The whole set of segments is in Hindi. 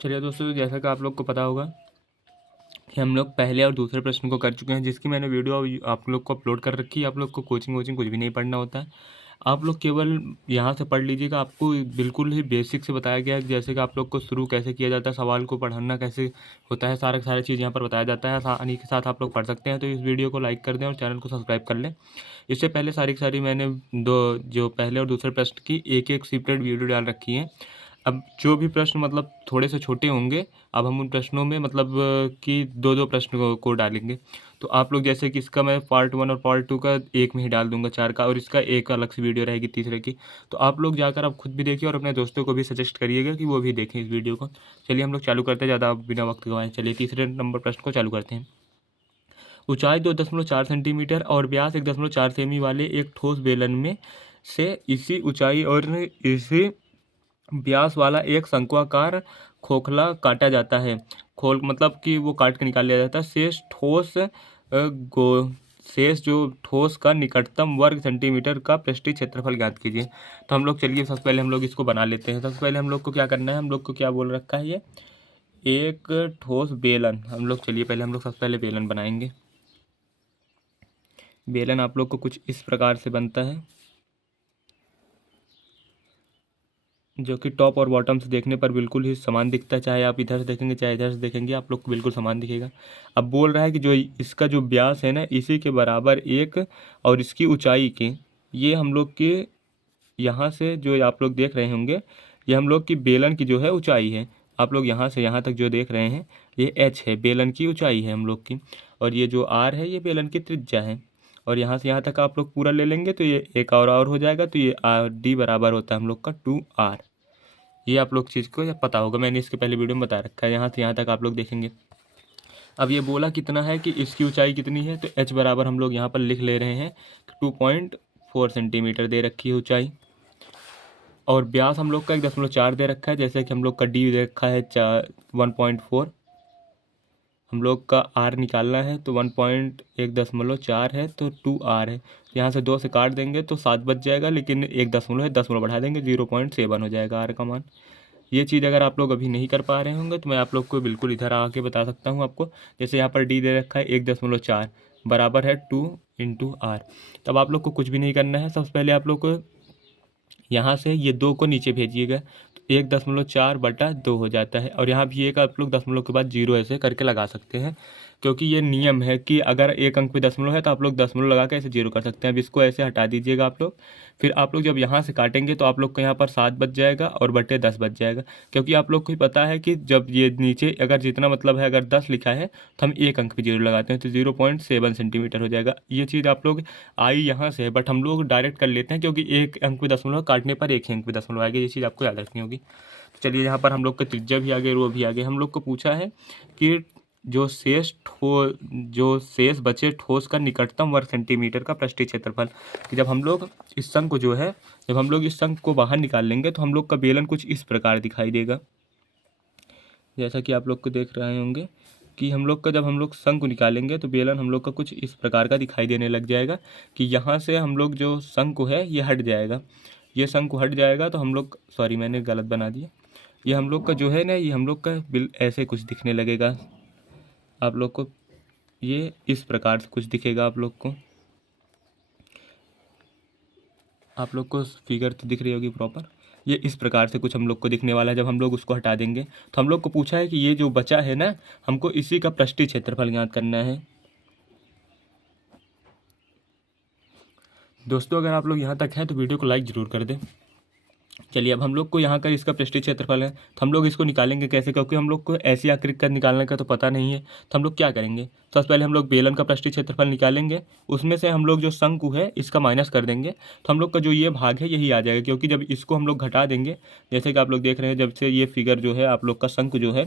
चलिए दोस्तों, जैसा कि आप लोग को पता होगा कि हम लोग पहले और दूसरे प्रश्न को कर चुके हैं, जिसकी मैंने वीडियो आप लोग को अपलोड कर रखी है। आप लोग को कोचिंग वोचिंग कुछ भी नहीं पढ़ना होता है। आप लोग केवल यहाँ से पढ़ लीजिएगा। आपको बिल्कुल ही बेसिक से बताया गया है, जैसे कि आप लोग को शुरू कैसे किया जाता है, सवाल को पढ़ना कैसे होता है, सारा सारी चीज़ यहाँ पर बताया जाता है। आसानी के साथ आप लोग पढ़ सकते हैं। तो इस वीडियो को लाइक कर दें और चैनल को सब्सक्राइब कर लें। इससे पहले सारी की सारी मैंने दो जो पहले और दूसरे प्रश्न की एक एक सेपरेट वीडियो डाल रखी है। अब जो भी प्रश्न मतलब थोड़े से छोटे होंगे, अब हम उन प्रश्नों में मतलब कि दो दो प्रश्न को डालेंगे। तो आप लोग जैसे कि इसका मैं पार्ट 1 और पार्ट 2 का एक में ही डाल दूंगा 4 का, और इसका एक अलग से वीडियो रहेगी तीसरे की। तो आप लोग जाकर आप खुद भी देखिए और अपने दोस्तों को भी सजेस्ट करिएगा कि वो भी देखें इस वीडियो को। चलिए हम लोग चालू करते हैं, ज़्यादा बिना वक्त गवाएं। चलिए तीसरे नंबर प्रश्न को चालू करते हैं। ऊंचाई 2.4 सेंटीमीटर और व्यास 1.4 सेमी वाले एक ठोस बेलन में से इसी ऊंचाई और इसी व्यास वाला एक शंक्वाकार खोखला काटा जाता है। खोल मतलब कि वो काट के निकाल लिया जाता है। गो शेष जो ठोस का निकटतम वर्ग सेंटीमीटर का पृष्ठीय क्षेत्रफल ज्ञात कीजिए। तो हम लोग चलिए सबसे पहले हम लोग इसको बना लेते हैं। सबसे पहले हम लोग को क्या करना है, हम लोग को क्या बोल रखा है ये एक ठोस बेलन। हम लोग चलिए पहले हम लोग सबसे पहले बेलन बनाएंगे। बेलन आप लोग को कुछ इस प्रकार से बनता है, जो कि टॉप और बॉटम से देखने पर बिल्कुल ही समान दिखता है। चाहे आप इधर से देखेंगे चाहे इधर से देखेंगे, आप लोग को बिल्कुल समान दिखेगा। अब बोल रहा है कि जो इसका जो व्यास है ना, इसी के बराबर एक और इसकी ऊंचाई के, ये हम लोग के यहाँ से जो आप लोग देख रहे होंगे, ये हम लोग की बेलन की जो है ऊंचाई है। आप लोग यहाँ से यहाँ तक जो देख रहे हैं, ये एच है, बेलन की ऊंचाई है हम लोग की। और ये जो आर है, ये बेलन की त्रिज्या है। और यहाँ से यहाँ तक आप लोग पूरा ले लेंगे तो ये एक और हो जाएगा। तो ये आर डी बराबर होता है हम लोग का 2r। ये आप लोग चीज़ को पता होगा, मैंने इसके पहले वीडियो में बता रखा है। यहाँ से यहाँ तक आप लोग देखेंगे। अब ये बोला कितना है कि इसकी ऊंचाई कितनी है, तो h बराबर हम लोग यहाँ पर लिख ले रहे हैं 2.4 सेंटीमीटर दे रखी है ऊंचाई। और व्यास हम लोग का 1.4 दे रखा है, जैसे कि हम लोग का डी दे रखा है 1.4। हम लोग का आर निकालना है तो 1.1.4 है, तो 2r है। यहाँ से 2 से काट देंगे तो 7 बच जाएगा, लेकिन एक दशमलव है, दशमलव बढ़ा देंगे 0.7 हो जाएगा आर का मान। ये चीज़ अगर आप लोग अभी नहीं कर पा रहे होंगे तो मैं आप लोग को बिल्कुल इधर आके बता सकता हूँ आपको। जैसे यहाँ पर डी दे रखा है 1.4 बराबर है 2 × r। तब आप लोग को कुछ भी नहीं करना है। सबसे पहले आप लोग को यहाँ से ये 2 को नीचे भेजिएगा तो 1.4/2 हो जाता है। और यहाँ भी एक आप लोग दशमलव के बाद 0 ऐसे करके लगा सकते हैं, क्योंकि ये नियम है कि अगर एक अंक पे दशमलव है तो आप लोग दशमलव लगा के ऐसे 0 कर सकते हैं। अब इसको ऐसे हटा दीजिएगा आप लोग। फिर आप लोग जब यहाँ से काटेंगे तो आप लोग को यहाँ पर 7 बच जाएगा और बटे 10 बच जाएगा। क्योंकि आप लोग को ही पता है कि जब ये नीचे अगर जितना मतलब है, अगर 10 लिखा है तो हम एक अंक पे 0 लगाते हैं, तो 0.7 सेंटीमीटर हो जाएगा। ये चीज़ आप लोग आई यहाँ से है, बट हम लोग डायरेक्ट कर लेते हैं, क्योंकि एक अंक पे दशमलव काटने पर एक ही अंक पे दशमलव आएगा। ये चीज़ आपको याद रखनी होगी। तो चलिए यहाँ पर हम लोग का त्रिज्या भी आ गया, रो भी आ गया। हम लोग को पूछा है कि जो शेष बचे ठोस का निकटतम वर्ग सेंटीमीटर का पृष्ठीय क्षेत्रफल। कि जब हम लोग इस शंक को जो है, जब हम लोग इस शंक को बाहर निकाल लेंगे तो हम लोग का बेलन कुछ इस प्रकार दिखाई देगा। जैसा कि आप लोग को देख रहे होंगे कि हम लोग का जब हम लोग शंक को निकालेंगे तो बेलन हम लोग का कुछ इस प्रकार का दिखाई देने लग जाएगा। कि यहाँ से हम लोग जो शंक है ये हट जाएगा, ये शंक हट जाएगा तो हम लोग, सॉरी मैंने गलत बना दिया। ये हम लोग का जो है ना, ये हम लोग का बिल ऐसे कुछ दिखने लगेगा आप लोग को। ये इस प्रकार से कुछ दिखेगा आप लोग को फिगर तो दिख रही होगी प्रॉपर। ये इस प्रकार से कुछ हम लोग को दिखने वाला है जब हम लोग उसको हटा देंगे। तो हम लोग को पूछा है कि ये जो बचा है ना, हमको इसी का पृष्ठीय क्षेत्रफल ज्ञात करना है। दोस्तों अगर आप लोग यहाँ तक हैं तो वीडियो को लाइक ज़रूर कर दें। चलिए अब हम लोग को यहाँ का इसका पृष्ठीय क्षेत्रफल है, तो हम लोग इसको निकालेंगे कैसे, क्योंकि हम लोग को ऐसी आकृति का निकालने का तो पता नहीं है। तो हम लोग क्या करेंगे, सबसे पहले हम लोग बेलन का पृष्ठीय क्षेत्रफल निकालेंगे। उसमें से हम लोग जो शंकु है इसका माइनस कर देंगे, तो हम लोग का जो ये भाग है यही आ जाएगा। क्योंकि जब इसको हम लोग घटा देंगे, जैसे कि आप लोग देख रहे हैं, जब से ये फिगर जो है आप लोग का शंकु जो है,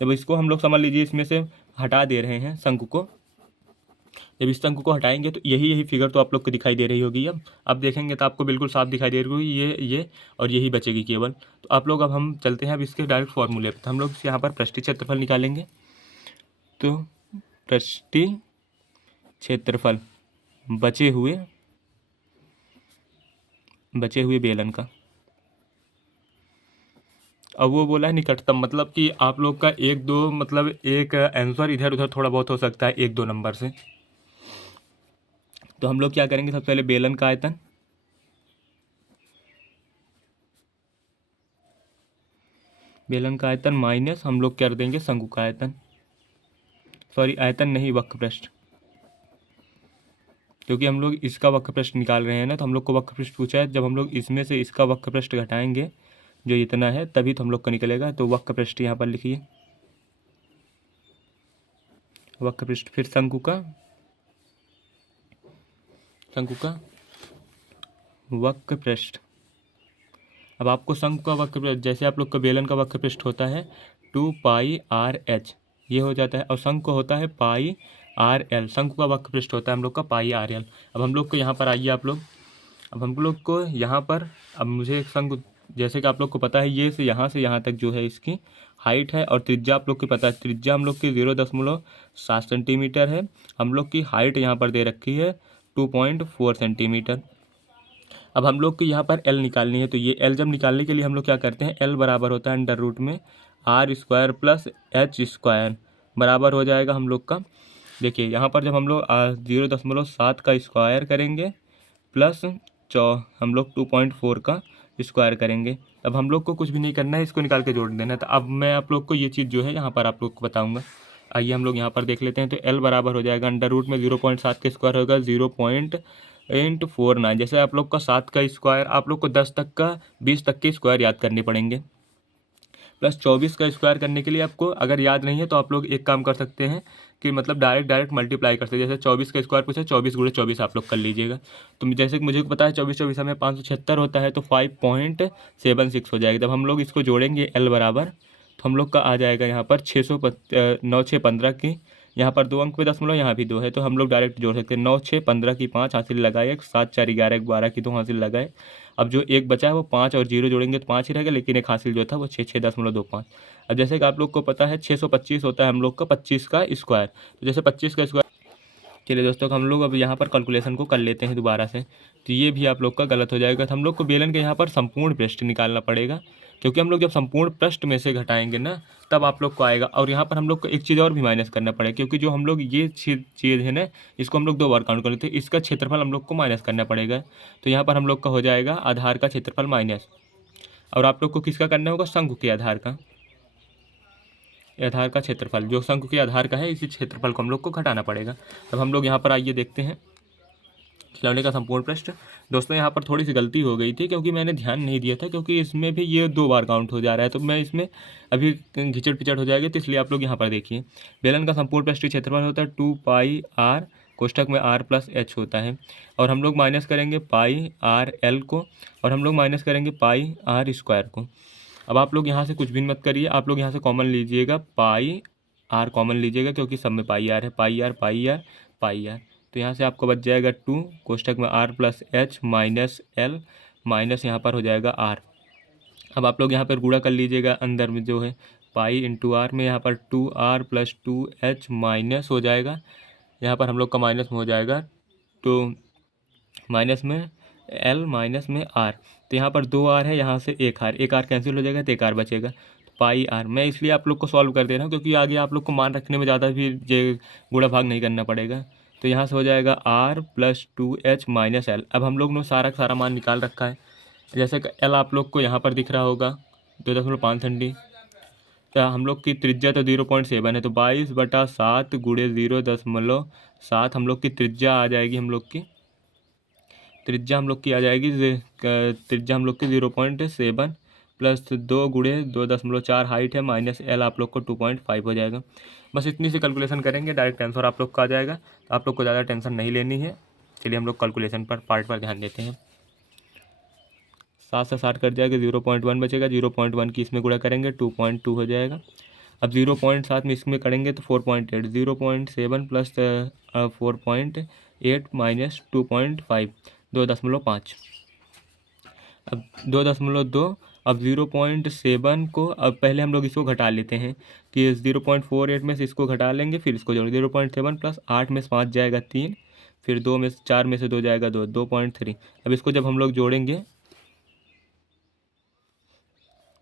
जब इसको हम लोग समझ लीजिए इसमें से हटा दे रहे हैं शंकु को, जब इस अंक को हटाएंगे तो यही फिगर तो आप लोग को दिखाई दे रही होगी। अब देखेंगे तो आपको बिल्कुल साफ दिखाई दे रही होगी ये और यही बचेगी केवल। तो आप लोग, अब हम चलते हैं अब इसके डायरेक्ट फॉर्मूले पर। तो हम लोग यहाँ पर पृष्ठीय क्षेत्रफल निकालेंगे। तो पृष्ठीय क्षेत्रफल बचे हुए बेलन का, अब वो बोला है निकटतम, मतलब कि आप लोग का एक दो, मतलब एक आंसर इधर उधर थोड़ा बहुत हो सकता है एक दो नंबर से। तो हम लोग क्या करेंगे, सबसे पहले बेलन का आयतन, बेलन का आयतन माइनस हम लोग कर देंगे शंकु का आयतन, सॉरी आयतन नहीं, वक्र पृष्ठ, क्योंकि हम लोग इसका वक्र पृष्ठ निकाल रहे हैं ना, तो हम लोग को वक्र पृष्ठ पूछा है, जब हम लोग इसमें से इसका वक्र पृष्ठ घटाएंगे जो इतना है तभी तो हम लोग का निकलेगा। तो वक्र पृष्ठ यहाँ पर लिखिए, वक्र पृष्ठ, फिर शंकु का, शंकु का वक्र पृष्ठ। अब आपको शंकु का वक्र पृष्ठ, जैसे आप लोग का बेलन का वक्र पृष्ठ होता है 2πr/h, ये हो जाता है, और शंकु होता है πr/l, शंकु का वक्र पृष्ठ होता है हम लोग का πr/l। अब हम लोग को यहाँ पर आइए आप लोग, अब हम लोग को यहाँ पर, अब मुझे एक शंकु, जैसे कि आप लोग को पता है ये से यहाँ तक जो है इसकी हाइट है, और त्रिज्या आप लोग को पता है, त्रिज्या हम लोग की 0.7 सेंटीमीटर है, हम लोग की हाइट यहाँ पर दे रखी है 2.4 सेंटीमीटर। अब हम लोग को यहाँ पर एल निकालनी है, तो ये एल जब निकालने के लिए हम लोग क्या करते हैं, एल बराबर होता है अंडर रूट में r² प्लस h² बराबर हो जाएगा हम लोग का। देखिए यहाँ पर जब हम लोग 0.7 का स्क्वायर करेंगे प्लस हम लोग 2.4 का स्क्वायर करेंगे। अब हम लोग को कुछ भी नहीं करना है, इसको निकाल के जोड़ देना है। तो अब मैं आप लोग को ये चीज़ जो है यहाँ पर आप लोग को बताऊँगा। आइए हम लोग यहाँ पर देख लेते हैं। तो एल बराबर हो जाएगा अंडर रूट में 0.7 का स्क्वायर होगा 0.849। जैसे आप लोग का 7 का स्क्वायर, आप लोग को 10 तक का 20 तक के स्क्वायर याद करने पड़ेंगे, प्लस 24 का स्क्वायर करने के लिए आपको अगर याद नहीं है तो आप लोग एक काम कर सकते हैं कि मतलब डायरेक्ट मल्टीप्लाई कर सकते हैं। जैसे 24 का स्क्वायर पूछा, 24 गुणे 24 आप लोग कर लीजिएगा। तो जैसे कि मुझे पता है 24 हमें 576 होता है, तो 5.76 हो जाएगा। जब हम लोग इसको जोड़ेंगे एल बराबर, तो हम लोग का आ जाएगा यहाँ पर 9 6 15 की, यहाँ पर 2 अंक पे दशमलव, यहाँ भी 2 है, तो हम लोग डायरेक्ट जोड़ सकते हैं। 9 6 15 की 5 हासिल लगाए, 7 4 11 12 की 2 हासिल लगाए। अब जो एक बचा है वो 5 और 0 जोड़ेंगे तो 5 ही रहेगा, लेकिन एक हासिल जो था वो 6.25। अब जैसे कि आप लोग को पता है 625 होता है हम लोग का 25 का स्क्वायर, तो जैसे 25 का स्क्वायर, चलिए दोस्तों हम लोग अब यहाँ पर कैलकुलेशन को कर लेते हैं दोबारा से। तो ये भी आप लोग का गलत हो जाएगा। तो हम लोग को बेलन के यहाँ पर संपूर्ण पृष्ठ निकालना पड़ेगा, क्योंकि हम लोग जब संपूर्ण पृष्ठ में से घटाएंगे ना तब आप लोग को आएगा। और यहाँ पर हम लोग को एक चीज़ और भी माइनस करना पड़ेगा, क्योंकि जो हम लोग ये चीज़ है ना, इसको हम लोग 2 बार काउंट कर लेते हैं, इसका क्षेत्रफल हम लोग को माइनस करना पड़ेगा। तो यहाँ पर हम लोग का हो जाएगा आधार का क्षेत्रफल माइनस, और आप लोग को किसका करना होगा, शंकु के आधार का, आधार का क्षेत्रफल, जो शंकु के आधार का है इसी क्षेत्रफल को हम लोग को घटाना पड़ेगा। अब हम लोग यहाँ पर आइए देखते हैं खिलौने का संपूर्ण पृष्ठ। दोस्तों यहाँ पर थोड़ी सी गलती हो गई थी, क्योंकि मैंने ध्यान नहीं दिया था, क्योंकि इसमें भी ये 2 बार काउंट हो जा रहा है, तो मैं इसमें अभी घिचड़ पिचड़ हो जाएगी, तो इसलिए आप लोग यहाँ पर देखिए। बेलन का संपूर्ण पृष्ठ क्षेत्रफल होता है 2πr, कोष्ठक में r प्लस h होता है, और हम लोग माइनस करेंगे πrl को, और हम लोग माइनस करेंगे πr² को। अब आप लोग यहाँ से कुछ भी मत करिए, आप लोग यहाँ से कॉमन लीजिएगा, πr कॉमन लीजिएगा, क्योंकि सब में πr है, πr। तो यहाँ से आपको बच जाएगा 2, कोष्ठक में r plus h minus l, minus यहाँ पर हो जाएगा r। अब आप लोग यहाँ पर गुणा कर लीजिएगा, अंदर में जो है पाई इंटू आर में यहाँ पर 2r प्लस 2h माइनस हो जाएगा, यहाँ पर हम लोग का माइनस में हो जाएगा, तो माइनस में l माइनस में r, तो यहाँ पर 2r है, यहाँ से एक r कैंसिल हो जाएगा, तो एक r बचेगा, पाई r। मैं इसलिए आप लोग को सॉल्व कर दे रहा हूँ, क्योंकि आगे आप लोग को मान रखने में ज़्यादा भी ये गुणा भाग नहीं करना पड़ेगा। तो यहाँ से हो जाएगा r plus 2h minus l। अब हम लोग ने सारा का सारा मान निकाल रखा है, जैसे कि l आप लोग को यहाँ पर दिख रहा होगा 2.5 सेंटी, तो हम लोग की त्रिज्या तो 0.7 है, तो 22/7 गुणे 0.7 हम लोग की त्रिज्या आ जाएगी, हम लोग की त्रिज्या हम लोग की आ जाएगी, त्रिज्या हम लोग की 0.7 प्लस 2 गुणे 2.4 हाइट है, माइनस एल आप लोग को 2.5 हो जाएगा। बस इतनी सी कैलकुलेशन करेंगे, डायरेक्ट आंसर आप लोग का आ जाएगा। तो आप लोग को ज़्यादा टेंशन नहीं लेनी है। चलिए हम लोग कैलकुलेशन पर पार्ट पर ध्यान देते हैं। 7 से 60 कट जाएगा, 0.1 बचेगा, 0.1 की इसमें गुणा करेंगे 2.2 हो जाएगा। अब 0.7 में इसमें करेंगे तो 4.8, 0.7 प्लस 4.8 माइनस 2.5, 2.5। अब 2.2, अब 0.7 को, अब पहले हम लोग इसको घटा लेते हैं कि 0.48 में से इसको घटा लेंगे, फिर इसको जोड़ेंगे। 0.7 प्लस 8 में से 5 जाएगा 3, फिर 4 में से 2 जाएगा 2, 2.3। अब इसको जब हम लोग जोड़ेंगे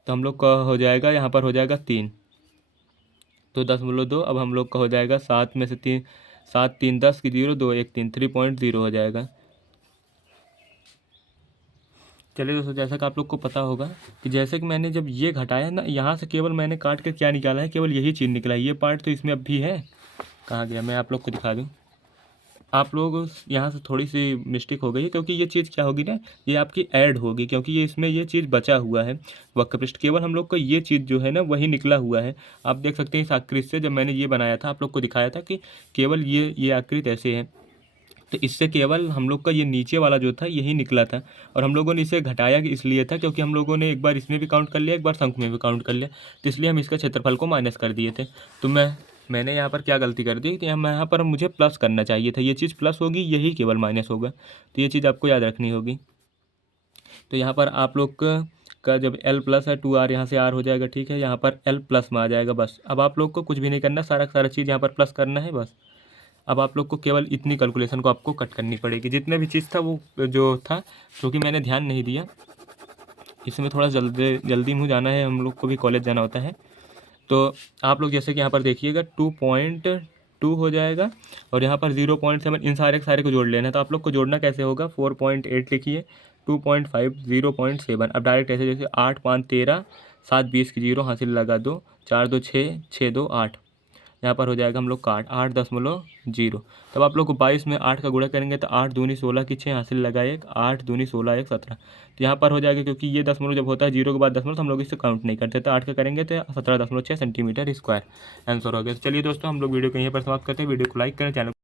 तो हम लोग का हो जाएगा, यहाँ पर हो जाएगा 3, तो 10.2। अब हम लोग का हो जाएगा 7 में से 3, 7 3 10 की 0 2 1 3, 3.0 हो जाएगा। चलिए दोस्तों, जैसा कि आप लोग को पता होगा कि जैसे कि मैंने जब ये घटाया ना, यहाँ से केवल मैंने काट के क्या निकाला है, केवल यही चीज़ निकला है। ये पार्ट तो इसमें अब भी है, कहाँ गया, मैं आप लोग को दिखा दूँ। आप लोग यहाँ से थोड़ी सी मिस्टेक हो गई है, क्योंकि ये चीज़ क्या होगी ना, ये आपकी ऐड होगी, क्योंकि ये इसमें ये चीज़ बचा हुआ है वक्र पृष्ठ। केवल हम लोग को ये चीज़ जो है ना वही निकला हुआ है। आप देख सकते हैं इस आकृति से, जब मैंने ये बनाया था आप लोग को दिखाया था कि केवल ये आकृति ऐसे है, तो इससे केवल हम लोग का ये नीचे वाला जो था यही निकला था। और हम लोगों ने इसे घटाया इसलिए था क्योंकि हम लोगों ने एक बार इसमें भी काउंट कर लिया, एक बार शंकु में भी काउंट कर लिया, तो इसलिए हम इसका क्षेत्रफल को माइनस कर दिए थे। तो मैंने यहाँ पर क्या गलती कर दी कि यहाँ पर मुझे प्लस करना चाहिए था, ये चीज़ प्लस होगी, यही केवल माइनस होगा। तो ये चीज़ आपको याद रखनी होगी। तो यहाँ पर आप लोग का जब L प्लस है 2R, यहाँ से R हो जाएगा, ठीक है, यहाँ पर L प्लस में आ जाएगा बस। अब आप लोग को कुछ भी नहीं करना, सारा चीज़ यहाँ पर प्लस करना है बस। अब आप लोग को केवल इतनी कैलकुलेशन को आपको कट करनी पड़ेगी, जितने भी चीज़ था वो जो था, क्योंकि मैंने ध्यान नहीं दिया, इसमें थोड़ा जल्दी मुझे जाना है, हम लोग को भी कॉलेज जाना होता है। तो आप लोग जैसे कि यहाँ पर देखिएगा 2.2 हो जाएगा, और यहाँ पर 0.7, इन सारे को जोड़ लेना है। तो आप लोग को जोड़ना कैसे होगा, 4.8 लिखिए, 2.5, 0.7। अब डायरेक्ट ऐसे, जैसे 8 5 13, 7 20 की 0 हासिल लगा दो, 4 2 6, 6 2 8, यहाँ पर हो जाएगा हम लोग का 8.0। तब आप लोग को 22 में 8 का गुणा करेंगे तो 8 दूनी 16 की 6 हासिल लगा 1, 8 दूनी 16 1 17। तो यहाँ पर हो जाएगा, क्योंकि ये दशमलव जब होता है 0 के बाद दशमलव, तो हम लोग इसे काउंट नहीं करते, तो 8 का करेंगे तो 17.6 सेंटीमीटर स्क्वायर आंसर हो गया। तो चलिए दोस्तों, हम लोग वीडियो को यहीं पर समाप्त करते हैं। वीडियो को लाइक करें, चैनल